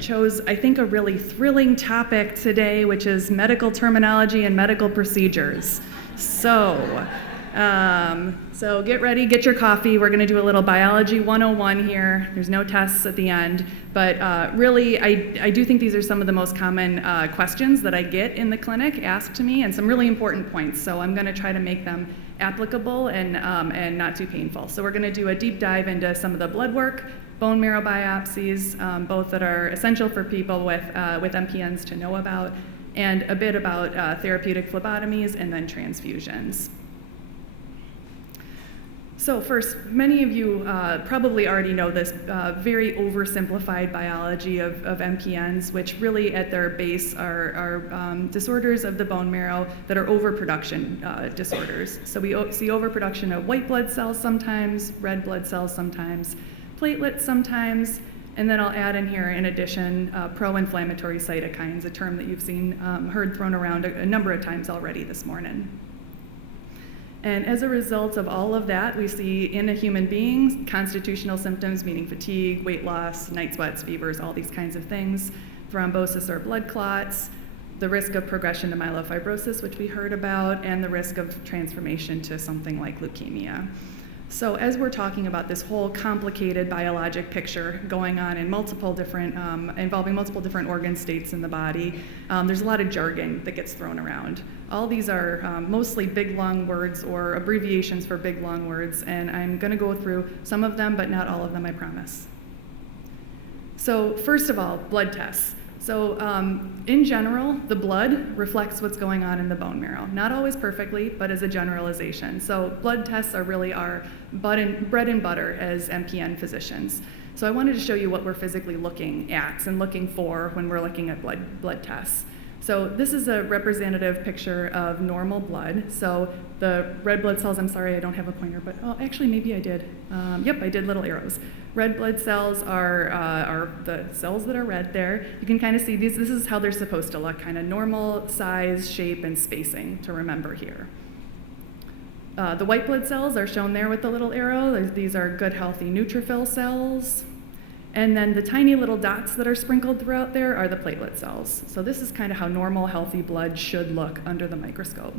chose, I think, a really thrilling topic today, which is medical terminology and medical procedures. So get ready, get your coffee. We're going to do a little biology 101 here. There's no tests at the end, but really, I do think these are some of the most common questions that I get in the clinic asked to me, and some really important points. So I'm going to try to make them applicable and not too painful. So we're going to do a deep dive into some of the blood work, bone marrow biopsies, both that are essential for people with MPNs to know about, and a bit about therapeutic phlebotomies and then transfusions. So first, many of you probably already know this very oversimplified biology of MPNs, which really at their base are disorders of the bone marrow that are overproduction disorders. So we see overproduction of white blood cells sometimes, red blood cells sometimes, platelets sometimes, and then I'll add in here, in addition, pro-inflammatory cytokines, a term that you've seen heard thrown around a number of times already this morning. And as a result of all of that, we see in a human being constitutional symptoms, meaning fatigue, weight loss, night sweats, fevers, all these kinds of things, thrombosis or blood clots, the risk of progression to myelofibrosis, which we heard about, and the risk of transformation to something like leukemia. So as we're talking about this whole complicated biologic picture going on in multiple different, involving multiple different organ states in the body, there's a lot of jargon that gets thrown around. All these are mostly big, long words or abbreviations for big, long words, and I'm going to go through some of them, but not all of them, I promise. So first of all, blood tests. So in general, the blood reflects what's going on in the bone marrow. Not always perfectly, but as a generalization. So blood tests are really our bread and butter as MPN physicians. So I wanted to show you what we're physically looking at and looking for when we're looking at blood tests. So this is a representative picture of normal blood. So the red blood cells, I'm sorry I don't have a pointer, but oh, actually maybe I did. Yep, I did little arrows. Red blood cells are the cells that are red there. You can kind of see these, this is how they're supposed to look, kind of normal size, shape, and spacing to remember here. The white blood cells are shown there with the little arrow. These are good, healthy neutrophil cells. And then the tiny little dots that are sprinkled throughout there are the platelet cells. So this is kind of how normal, healthy blood should look under the microscope.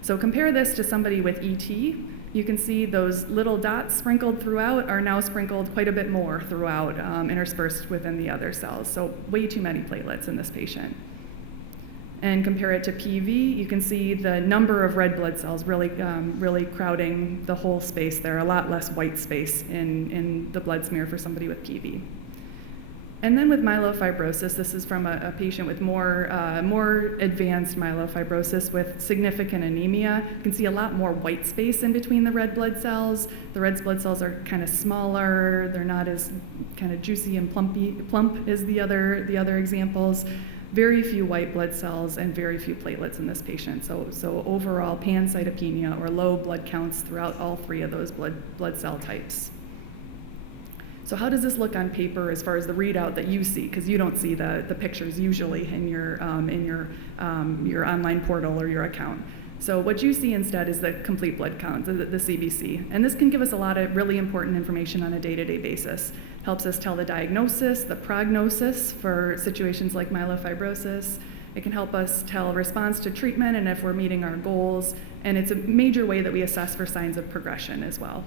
So compare this to somebody with ET. You can see those little dots sprinkled throughout are now sprinkled quite a bit more throughout, interspersed within the other cells. So way too many platelets in this patient. And compare it to PV, you can see the number of red blood cells really crowding the whole space there, a lot less white space in the blood smear for somebody with PV. And then with myelofibrosis, this is from a patient with more advanced myelofibrosis with significant anemia. You can see a lot more white space in between the red blood cells. The red blood cells are kind of smaller. They're not as kind of juicy and plump as the other examples. Very few white blood cells and very few platelets in this patient. So overall pancytopenia or low blood counts throughout all three of those blood cell types. So how does this look on paper as far as the readout that you see? Because you don't see the pictures usually in your online portal or your account. So what you see instead is the complete blood count, the CBC. And this can give us a lot of really important information on a day-to-day basis. Helps us tell the diagnosis, the prognosis for situations like myelofibrosis. It can help us tell response to treatment and if we're meeting our goals. And it's a major way that we assess for signs of progression as well.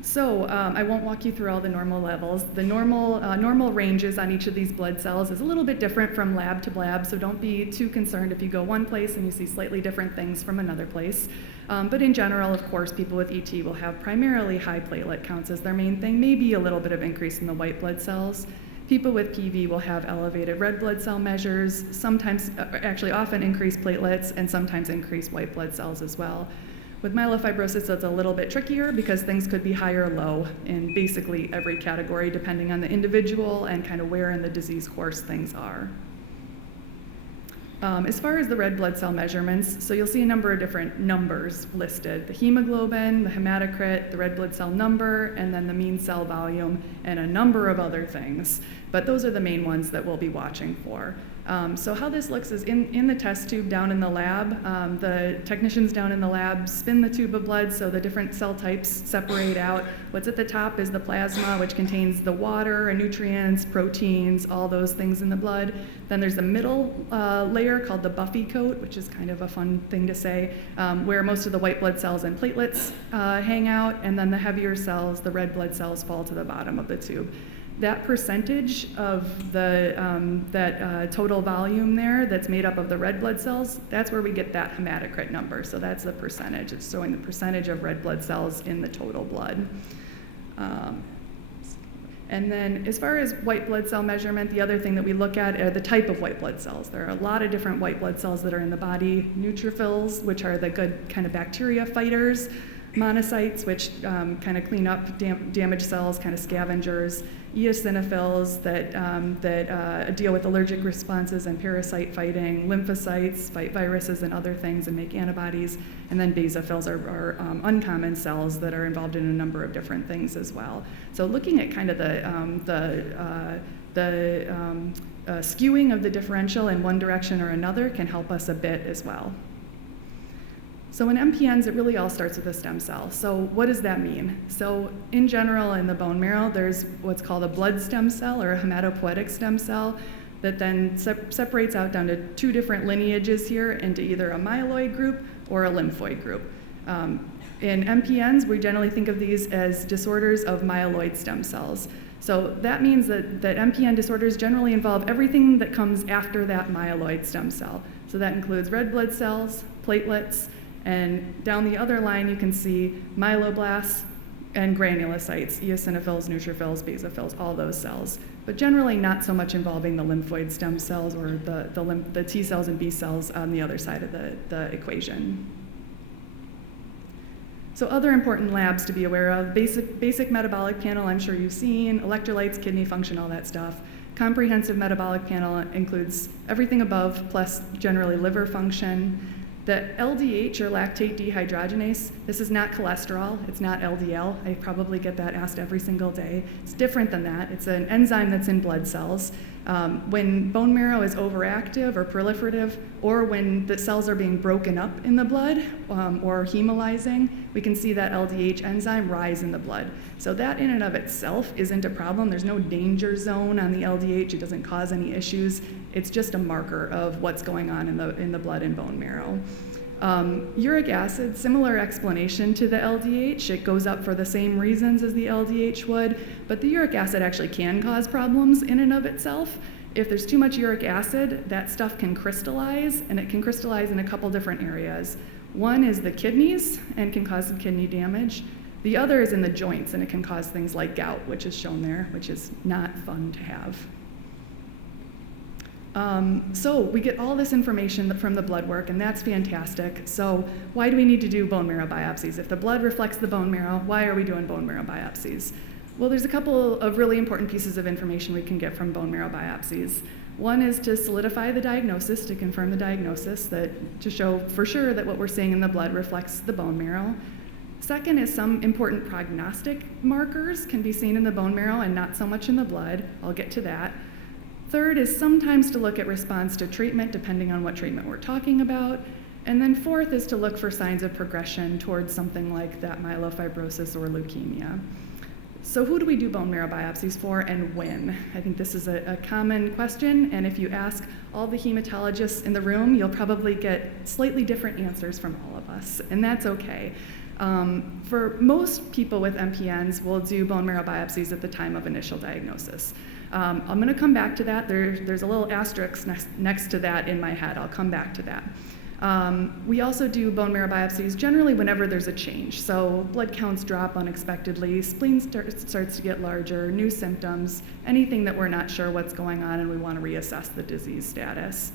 So I won't walk you through all the normal levels. The normal ranges on each of these blood cells is a little bit different from lab to lab, so don't be too concerned if you go one place and you see slightly different things from another place. But in general, of course, people with ET will have primarily high platelet counts as their main thing, maybe a little bit of increase in the white blood cells. People with PV will have elevated red blood cell measures, sometimes, actually often increased platelets, and sometimes increased white blood cells as well. With myelofibrosis, it's a little bit trickier because things could be high or low in basically every category depending on the individual and kind of where in the disease course things are. As far as the red blood cell measurements, so you'll see a number of different numbers listed. The hemoglobin, the hematocrit, the red blood cell number, and then the mean cell volume, and a number of other things. But those are the main ones that we'll be watching for. So how this looks is in the test tube down in the lab, the technicians down in the lab spin the tube of blood so the different cell types separate out. What's at the top is the plasma, which contains the water and nutrients, proteins, all those things in the blood. Then there's a middle layer called the buffy coat, which is kind of a fun thing to say, where most of the white blood cells and platelets hang out, and then the heavier cells, the red blood cells, fall to the bottom of the tube. That percentage of the total volume there that's made up of the red blood cells, that's where we get that hematocrit number. So that's the percentage. It's showing the percentage of red blood cells in the total blood. And then as far as white blood cell measurement, the other thing that we look at are the type of white blood cells. There are a lot of different white blood cells that are in the body. Neutrophils, which are the good kind of bacteria fighters. Monocytes, which kind of clean up damaged cells, kind of scavengers. Eosinophils that deal with allergic responses and parasite fighting. Lymphocytes fight viruses and other things and make antibodies. And then basophils are uncommon cells that are involved in a number of different things as well. So looking at kind of the skewing of the differential in one direction or another can help us a bit as well. So in MPNs, it really all starts with a stem cell. So what does that mean? So in general, in the bone marrow, there's what's called a blood stem cell or a hematopoietic stem cell that then separates out down to two different lineages here into either a myeloid group or a lymphoid group. In MPNs, we generally think of these as disorders of myeloid stem cells. So that means that MPN disorders generally involve everything that comes after that myeloid stem cell. So that includes red blood cells, platelets, and down the other line, you can see myeloblasts and granulocytes, eosinophils, neutrophils, basophils, all those cells. But generally not so much involving the lymphoid stem cells or the T cells and B cells on the other side of the equation. So other important labs to be aware of, basic metabolic panel, I'm sure you've seen, electrolytes, kidney function, all that stuff. Comprehensive metabolic panel includes everything above, plus generally liver function. The LDH, or lactate dehydrogenase, this is not cholesterol, it's not LDL. I probably get that asked every single day. It's different than that. It's an enzyme that's in blood cells. When bone marrow is overactive or proliferative, or when the cells are being broken up in the blood or hemolyzing, we can see that LDH enzyme rise in the blood. So that in and of itself isn't a problem. There's no danger zone on the LDH. It doesn't cause any issues. It's just a marker of what's going on in the blood and bone marrow. Uric acid, similar explanation to the LDH. It goes up for the same reasons as the LDH would, but the uric acid actually can cause problems in and of itself. If there's too much uric acid, that stuff can crystallize, and it can crystallize in a couple different areas. One is the kidneys and can cause some kidney damage. The other is in the joints, and it can cause things like gout, which is shown there, which is not fun to have. So we get all this information from the blood work, and that's fantastic. So why do we need to do bone marrow biopsies? If the blood reflects the bone marrow, why are we doing bone marrow biopsies? Well, there's a couple of really important pieces of information we can get from bone marrow biopsies. One is to solidify the diagnosis, to confirm the diagnosis, to show for sure that what we're seeing in the blood reflects the bone marrow. Second is some important prognostic markers can be seen in the bone marrow and not so much in the blood. I'll get to that. Third is sometimes to look at response to treatment, depending on what treatment we're talking about. And then fourth is to look for signs of progression towards something like that myelofibrosis or leukemia. So who do we do bone marrow biopsies for and when? I think this is a common question, and if you ask all the hematologists in the room, you'll probably get slightly different answers from all of us, and that's okay. For most people with MPNs, we'll do bone marrow biopsies at the time of initial diagnosis. I'm going to come back to that. There's a little asterisk next to that in my head. I'll come back to that. We also do bone marrow biopsies generally whenever there's a change. So blood counts drop unexpectedly, spleen starts to get larger, new symptoms, anything that we're not sure what's going on and we want to reassess the disease status.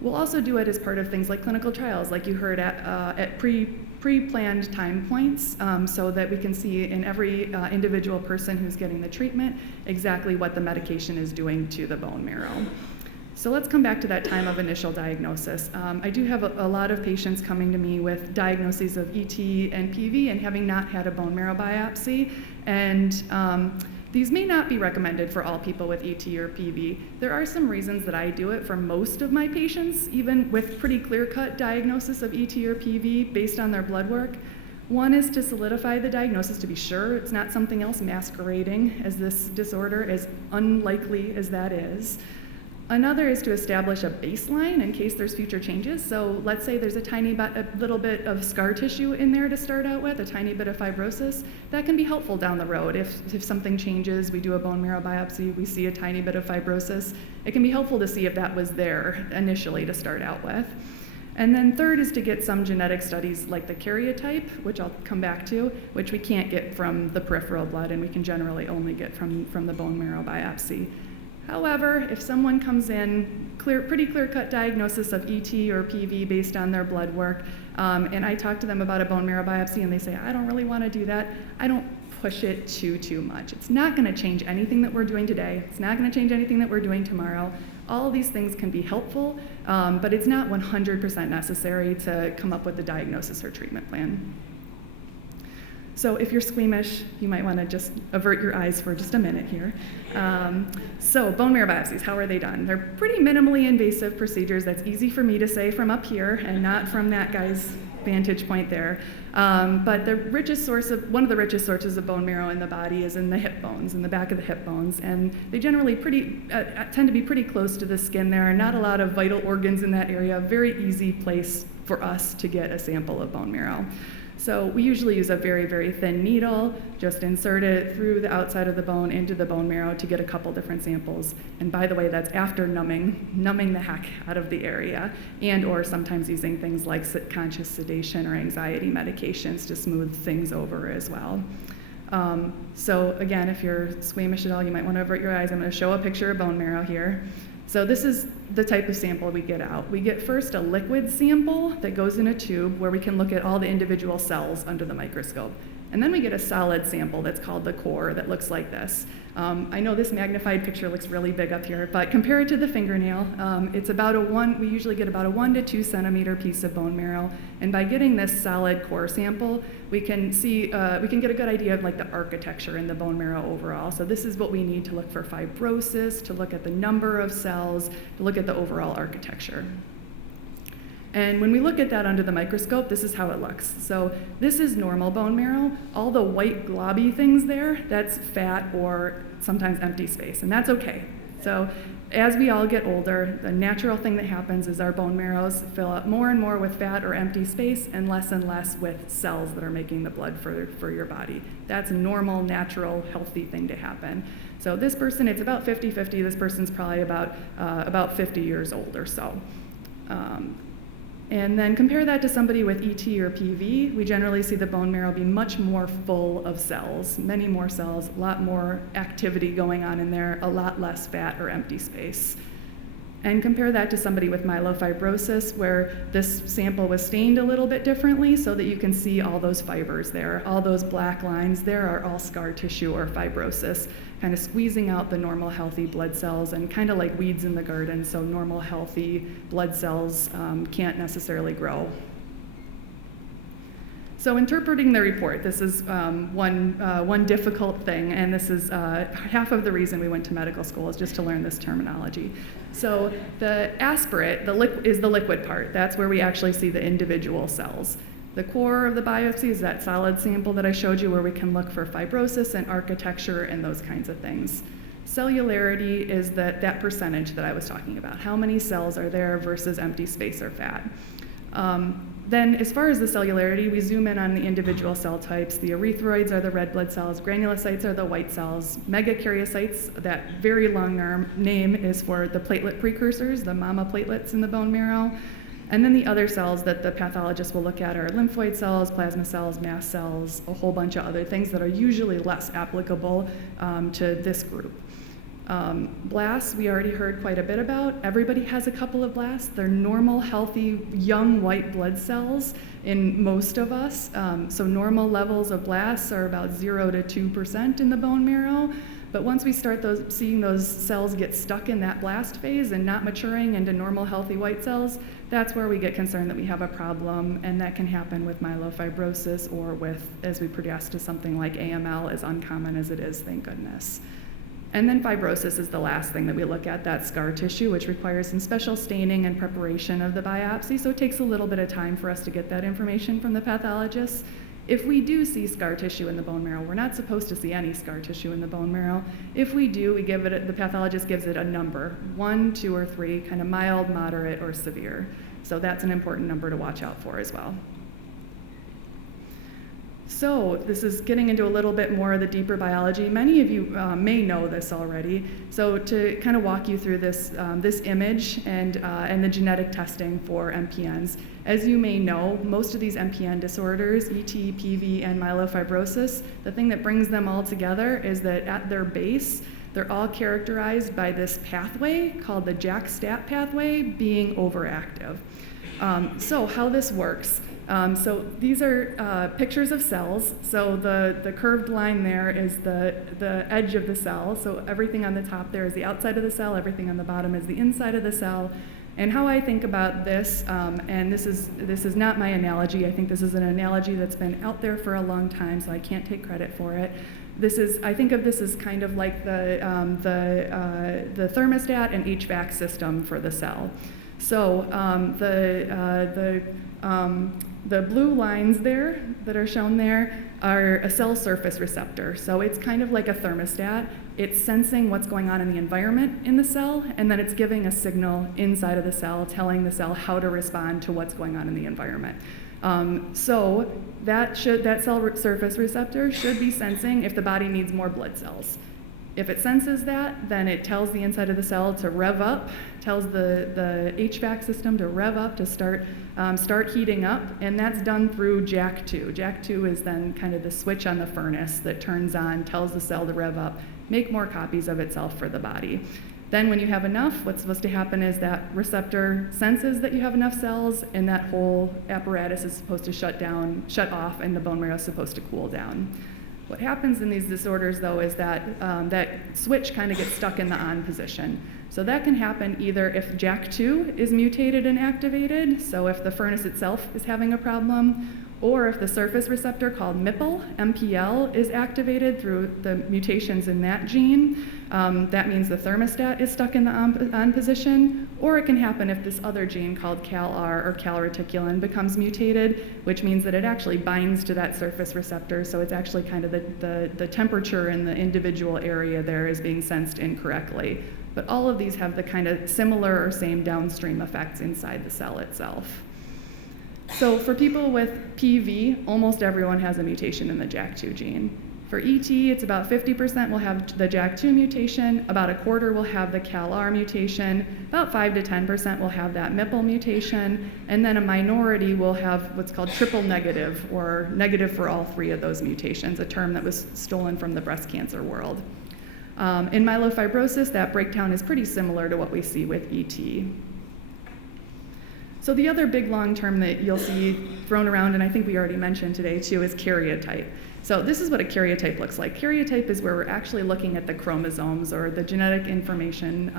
We'll also do it as part of things like clinical trials, like you heard at pre-planned time points, so that we can see in every individual person who's getting the treatment exactly what the medication is doing to the bone marrow. So let's come back to that time of initial diagnosis. I do have a lot of patients coming to me with diagnoses of ET and PV and having not had a bone marrow biopsy. And These may not be recommended for all people with ET or PV. There are some reasons that I do it for most of my patients, even with pretty clear-cut diagnosis of ET or PV based on their blood work. One is to solidify the diagnosis to be sure it's not something else masquerading as this disorder, as unlikely as that is. Another is to establish a baseline in case there's future changes. So let's say there's a little bit of scar tissue in there to start out with, a tiny bit of fibrosis. That can be helpful down the road. If something changes, we do a bone marrow biopsy, we see a tiny bit of fibrosis, it can be helpful to see if that was there initially to start out with. And then third is to get some genetic studies like the karyotype, which I'll come back to, which we can't get from the peripheral blood, and we can generally only get from the bone marrow biopsy. However, if someone comes in, pretty clear-cut diagnosis of ET or PV based on their blood work, and I talk to them about a bone marrow biopsy and they say, I don't really want to do that, I don't push it too much. It's not going to change anything that we're doing today. It's not going to change anything that we're doing tomorrow. All these things can be helpful, but it's not 100% necessary to come up with a diagnosis or treatment plan. So if you're squeamish, you might want to just avert your eyes for just a minute here. So bone marrow biopsies, how are they done? They're pretty minimally invasive procedures. That's easy for me to say from up here and not from that guy's vantage point there. But one of the richest sources of bone marrow in the body is in the hip bones, in the back of the hip bones. And they generally tend to be pretty close to the skin there. Not a lot of vital organs in that area. Very easy place for us to get a sample of bone marrow. So we usually use a very thin needle, just insert it through the outside of the bone into the bone marrow to get a couple different samples. And by the way, that's after numbing the heck out of the area, and or sometimes using things like conscious sedation or anxiety medications to smooth things over as well. So again, if you're squeamish at all, you might want to avert your eyes. I'm going to show a picture of bone marrow here. So this is the type of sample we get out. We get first a liquid sample that goes in a tube where we can look at all the individual cells under the microscope. And then we get a solid sample that's called the core that looks like this. I know this magnified picture looks really big up here, but compare it to the fingernail. It's about we usually get about a 1 to 2 centimeter piece of bone marrow. And by getting this solid core sample, we can get a good idea of like the architecture in the bone marrow overall. So this is what we need to look for fibrosis, to look at the number of cells, to look at the overall architecture. And when we look at that under the microscope, this is how it looks. So this is normal bone marrow. All the white globby things there, that's fat or sometimes empty space, and that's okay. So as we all get older, the natural thing that happens is our bone marrows fill up more and more with fat or empty space and less with cells that are making the blood for your body. That's a normal, natural, healthy thing to happen. So this person, it's about 50-50. This person's probably about 50 years old or so. And then compare that to somebody with ET or PV. We generally see the bone marrow be much more full of cells, many more cells, a lot more activity going on in there, a lot less fat or empty space. And compare that to somebody with myelofibrosis, where this sample was stained a little bit differently so that you can see all those fibers there. All those black lines there are all scar tissue or fibrosis, kind of squeezing out the normal healthy blood cells, and kind of like weeds in the garden, so normal healthy blood cells can't necessarily grow. So interpreting the report, this is one difficult thing, and this is half of the reason we went to medical school, is just to learn this terminology. So the aspirate, is the liquid part. That's where we actually see the individual cells. The core of the biopsy is that solid sample that I showed you, where we can look for fibrosis and architecture and those kinds of things. Cellularity is that percentage that I was talking about. How many cells are there versus empty space or fat? Then as far as the cellularity, we zoom in on the individual cell types. The erythroids are the red blood cells, granulocytes are the white cells, megakaryocytes, that very long name is for the platelet precursors, the mama platelets in the bone marrow. And then the other cells that the pathologist will look at are lymphoid cells, plasma cells, mast cells, a whole bunch of other things that are usually less applicable to this group. Blasts, we already heard quite a bit about. Everybody has a couple of blasts. They're normal, healthy, young white blood cells in most of us. So normal levels of blasts are about 0 to 2% in the bone marrow. But once we start seeing those cells get stuck in that blast phase and not maturing into normal healthy white cells, that's where we get concerned that we have a problem, and that can happen with myelofibrosis or with, as we progress to something like AML, as uncommon as it is, thank goodness. And then fibrosis is the last thing that we look at, that scar tissue, which requires some special staining and preparation of the biopsy, so it takes a little bit of time for us to get that information from the pathologist. If we do see scar tissue in the bone marrow, we're not supposed to see any scar tissue in the bone marrow. If we do, the pathologist gives it a number, 1, 2, or 3, kind of mild, moderate, or severe. So that's an important number to watch out for as well. So this is getting into a little bit more of the deeper biology. Many of you may know this already. So to kind of walk you through this, this image and the genetic testing for MPNs. As you may know, most of these MPN disorders, ET, PV, and myelofibrosis, the thing that brings them all together is that at their base, they're all characterized by this pathway called the JAK-STAT pathway being overactive. So how this works. So these are pictures of cells. So the curved line there is the edge of the cell. So everything on the top there is the outside of the cell, everything on the bottom is the inside of the cell. And how I think about this, and this is not my analogy, I think this is an analogy that's been out there for a long time, so I can't take credit for it. I think of this as kind of like the thermostat and HVAC system for the cell. So the blue lines there that are shown there are a cell surface receptor. So it's kind of like a thermostat. It's sensing what's going on in the environment in the cell, and then it's giving a signal inside of the cell, telling the cell how to respond to what's going on in the environment. So that cell surface receptor should be sensing if the body needs more blood cells. If it senses that, then it tells the inside of the cell to rev up, tells the HVAC system to rev up to start heating up, and that's done through JAK2. JAK2 is then kind of the switch on the furnace that turns on, tells the cell to rev up, make more copies of itself for the body. Then when you have enough, what's supposed to happen is that receptor senses that you have enough cells, and that whole apparatus is supposed to shut off, and the bone marrow is supposed to cool down. What happens in these disorders, though, is that that switch kind of gets stuck in the on position. So that can happen either if JAK2 is mutated and activated, so if the furnace itself is having a problem, or if the surface receptor called MPL is activated through the mutations in that gene. That means the thermostat is stuck in the on position, or it can happen if this other gene called CALR or calreticulin becomes mutated, which means that it actually binds to that surface receptor, so it's actually kind of the temperature in the individual area there is being sensed incorrectly. But all of these have the kind of similar or same downstream effects inside the cell itself. So for people with PV, almost everyone has a mutation in the JAK2 gene. For ET, it's about 50% will have the JAK2 mutation, about a quarter will have the CALR mutation, about 5 to 10% will have that MPL mutation, and then a minority will have what's called triple negative, or negative for all 3 of those mutations, a term that was stolen from the breast cancer world. In myelofibrosis, that breakdown is pretty similar to what we see with ET. So the other big long term that you'll see thrown around, and I think we already mentioned today too, is karyotype. So this is what a karyotype looks like. Karyotype is where we're actually looking at the chromosomes, or the genetic information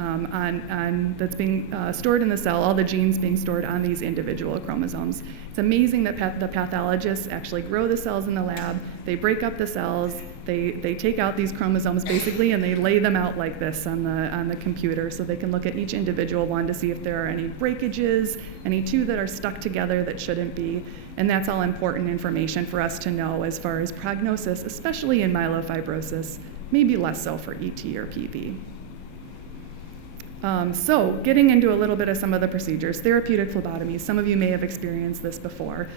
that's being stored in the cell, all the genes being stored on these individual chromosomes. It's amazing that the pathologists actually grow the cells in the lab, they break up the cells, they take out these chromosomes basically, and they lay them out like this on the computer, so they can look at each individual one to see if there are any breakages, any 2 that are stuck together that shouldn't be. And that's all important information for us to know as far as prognosis, especially in myelofibrosis, maybe less so for ET or PV. So getting into a little bit of some of the procedures, therapeutic phlebotomies, some of you may have experienced this before.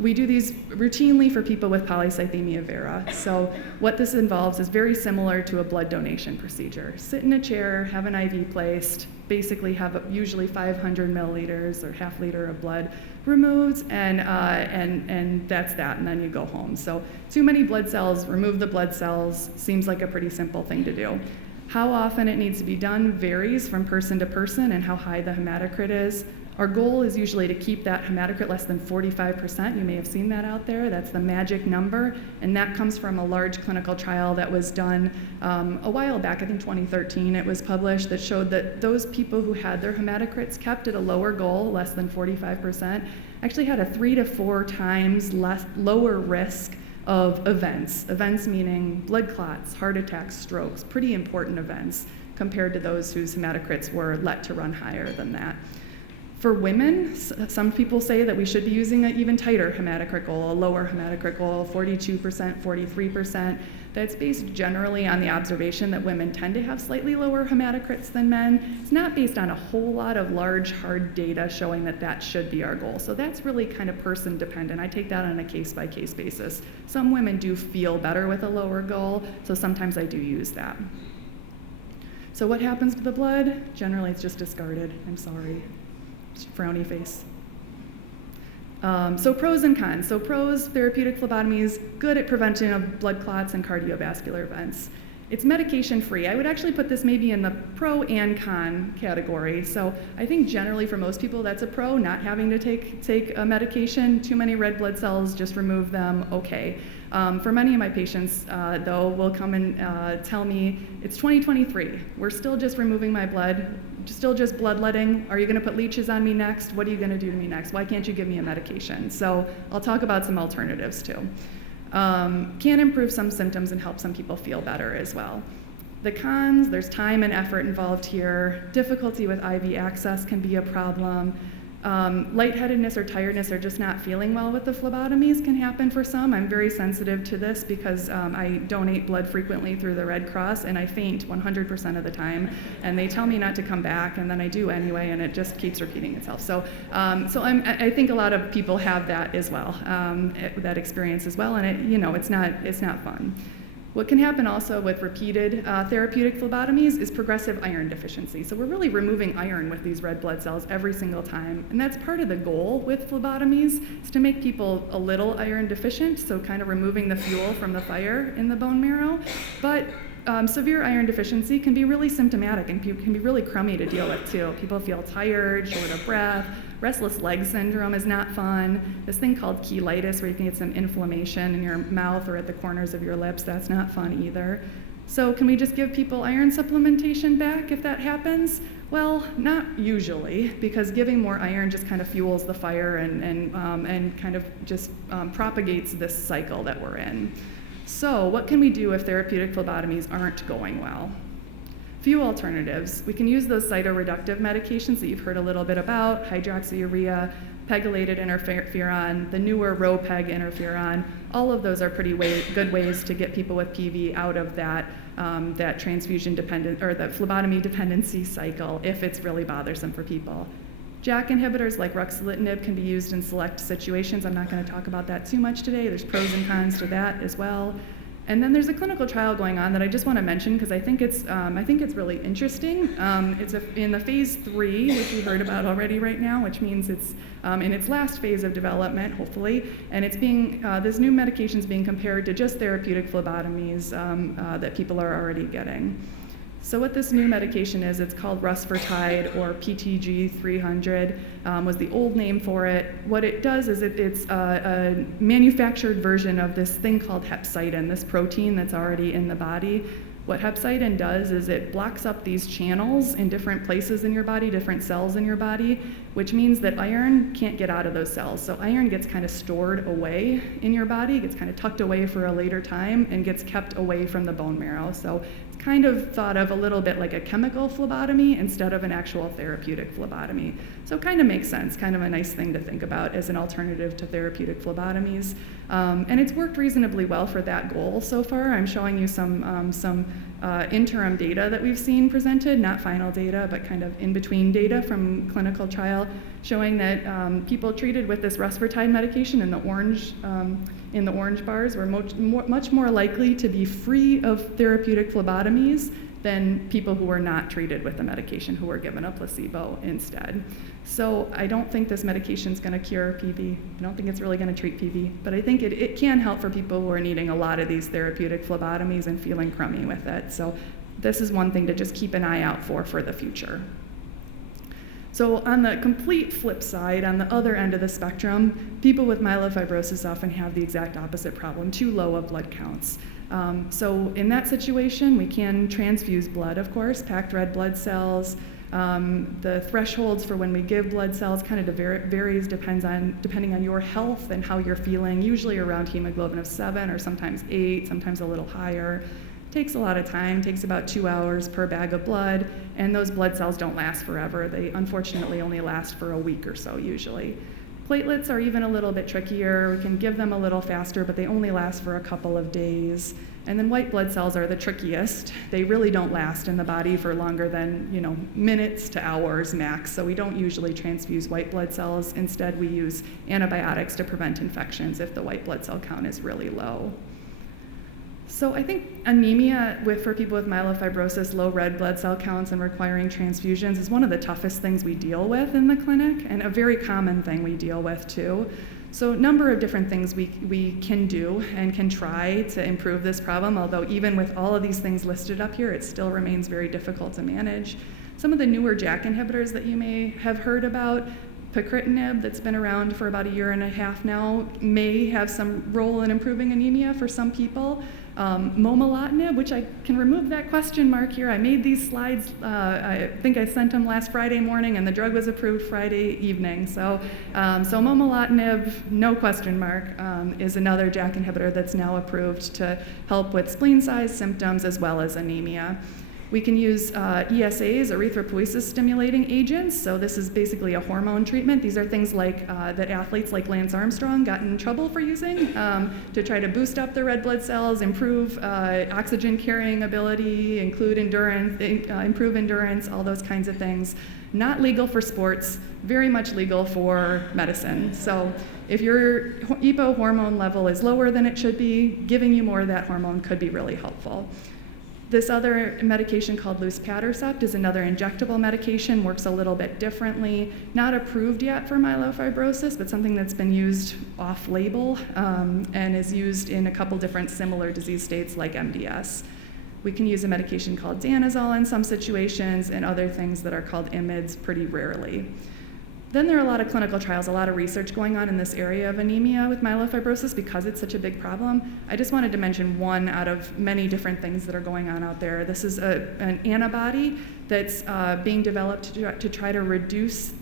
We do these routinely for people with polycythemia vera. So what this involves is very similar to a blood donation procedure. Sit in a chair, have an IV placed, basically have usually 500 milliliters or half liter of blood removed, and that's that, and then you go home. So too many blood cells, remove the blood cells, seems like a pretty simple thing to do. How often it needs to be done varies from person to person and how high the hematocrit is. Our goal is usually to keep that hematocrit less than 45%. You may have seen that out there. That's the magic number. And that comes from a large clinical trial that was done a while back, I think 2013 it was published, that showed that those people who had their hematocrits kept at a lower goal, less than 45%, actually had a 3 to 4 times lower risk of events. Events meaning blood clots, heart attacks, strokes, pretty important events compared to those whose hematocrits were let to run higher than that. For women, some people say that we should be using an even tighter hematocrit goal, a lower hematocrit goal, 42%, 43%. That's based generally on the observation that women tend to have slightly lower hematocrits than men. It's not based on a whole lot of large, hard data showing that that should be our goal. So that's really kind of person dependent. I take that on a case-by-case basis. Some women do feel better with a lower goal, so sometimes I do use that. So what happens with the blood? Generally, it's just discarded. I'm sorry. Frowny face. So pros and cons. So pros, therapeutic phlebotomies, good at prevention of blood clots and cardiovascular events. It's medication-free. I would actually put this maybe in the pro and con category. So I think generally for most people that's a pro, not having to take a medication, too many red blood cells, just remove them, okay. For many of my patients, though, will come and tell me, it's 2023, we're still just removing my blood, still just bloodletting. Are you going to put leeches on me next? What are you going to do to me next? Why can't you give me a medication? So I'll talk about some alternatives too. Can improve some symptoms and help some people feel better as well. The cons, there's time and effort involved here. Difficulty with IV access can be a problem. Lightheadedness or tiredness or just not feeling well with the phlebotomies can happen for some. I'm very sensitive to this because I donate blood frequently through the Red Cross and I faint 100% of the time. And they tell me not to come back and then I do anyway and it just keeps repeating itself. So, I think a lot of people have that as well, that experience as well, and it's not fun. What can happen also with repeated therapeutic phlebotomies is progressive iron deficiency. So we're really removing iron with these red blood cells every single time. And that's part of the goal with phlebotomies, is to make people a little iron deficient, so kind of removing the fuel from the fire in the bone marrow. But severe iron deficiency can be really symptomatic and can be really crummy to deal with too. People feel tired, short of breath. Restless leg syndrome is not fun. This thing called cheilitis, where you can get some inflammation in your mouth or at the corners of your lips, that's not fun either. So can we just give people iron supplementation back if that happens? Well, not usually, because giving more iron just kind of fuels the fire and kind of just propagates this cycle that we're in. So what can we do if therapeutic phlebotomies aren't going well? Few alternatives. We can use those cytoreductive medications that you've heard a little bit about, hydroxyurea, pegylated interferon, the newer Ro-Peg interferon. All of those are pretty good ways to get people with PV out of that transfusion dependent or that phlebotomy dependency cycle if it's really bothersome for people. JAK inhibitors like ruxolitinib can be used in select situations. I'm not going to talk about that too much today. There's pros and cons to that as well. And then there's a clinical trial going on that I just want to mention because I think it's really interesting. It's in the phase 3, which we heard about already right now, which means it's in its last phase of development, hopefully. And it's this new medication is being compared to just therapeutic phlebotomies that people are already getting. So what this new medication is, it's called rusfertide, or PTG 300 was the old name for it. What it does is it's a manufactured version of this thing called hepcidin, this protein that's already in the body. What hepcidin does is it blocks up these channels in different places in your body, different cells in your body, which means that iron can't get out of those cells. So iron gets kind of stored away in your body, gets kind of tucked away for a later time, and gets kept away from the bone marrow. So it's kind of thought of a little bit like a chemical phlebotomy instead of an actual therapeutic phlebotomy. So it kind of makes sense, kind of a nice thing to think about as an alternative to therapeutic phlebotomies. And it's worked reasonably well for that goal so far. I'm showing you some interim data that we've seen presented, not final data, but kind of in-between data from clinical trial, showing that people treated with this rusfertide medication in the orange bars were much more likely to be free of therapeutic phlebotomies than people who were not treated with the medication, who were given a placebo instead. So I don't think this medication is going to cure PV. I don't think it's really going to treat PV, but I think it can help for people who are needing a lot of these therapeutic phlebotomies and feeling crummy with it. So this is one thing to just keep an eye out for the future. So on the complete flip side, on the other end of the spectrum, people with myelofibrosis often have the exact opposite problem, too low of blood counts. So in that situation, we can transfuse blood, of course, packed red blood cells. The thresholds for when we give blood cells kind of varies depending on your health and how you're feeling, usually around hemoglobin of 7 or sometimes 8, sometimes a little higher. Takes a lot of time, takes about 2 hours per bag of blood, and those blood cells don't last forever. They unfortunately only last for a week or so usually. Platelets are even a little bit trickier. We can give them a little faster, but they only last for a couple of days. And then white blood cells are the trickiest. They really don't last in the body for longer than, minutes to hours max. So we don't usually transfuse white blood cells. Instead, we use antibiotics to prevent infections if the white blood cell count is really low. So I think anemia for people with myelofibrosis, low red blood cell counts and requiring transfusions is one of the toughest things we deal with in the clinic, and a very common thing we deal with too. So a number of different things we can do and can try to improve this problem, although even with all of these things listed up here, it still remains very difficult to manage. Some of the newer JAK inhibitors that you may have heard about, pacritinib, that's been around for about 1.5 years now, may have some role in improving anemia for some people. Momelotinib, which I can remove that question mark here. I made these slides, I think I sent them last Friday morning, and the drug was approved Friday evening. So momelotinib, no question mark, is another JAK inhibitor that's now approved to help with spleen size symptoms as well as anemia. We can use ESAs, erythropoiesis stimulating agents. So this is basically a hormone treatment. These are things like that athletes like Lance Armstrong got in trouble for using to try to boost up their red blood cells, improve oxygen carrying ability, improve endurance, all those kinds of things. Not legal for sports, very much legal for medicine. So if your EPO hormone level is lower than it should be, giving you more of that hormone could be really helpful. This other medication called luspatercept is another injectable medication, works a little bit differently. Not approved yet for myelofibrosis, but something that's been used off-label and is used in a couple different similar disease states like MDS. We can use a medication called danazol in some situations and other things that are called IMiDs pretty rarely. Then there are a lot of clinical trials, a lot of research going on in this area of anemia with myelofibrosis because it's such a big problem. I just wanted to mention one out of many different things that are going on out there. This is an antibody that's being developed to try to reduce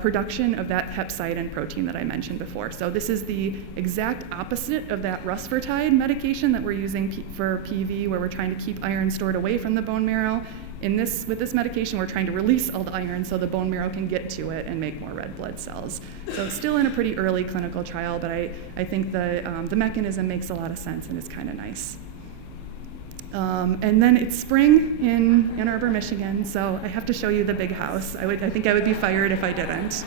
production of that hepcidin protein that I mentioned before. So this is the exact opposite of that rusfertide medication that we're using for PV, where we're trying to keep iron stored away from the bone marrow. With this medication, we're trying to release all the iron so the bone marrow can get to it and make more red blood cells. So it's still in a pretty early clinical trial, but I think the mechanism makes a lot of sense and is kind of nice. And then it's spring in Ann Arbor, Michigan, so I have to show you the big house. I think I would be fired if I didn't.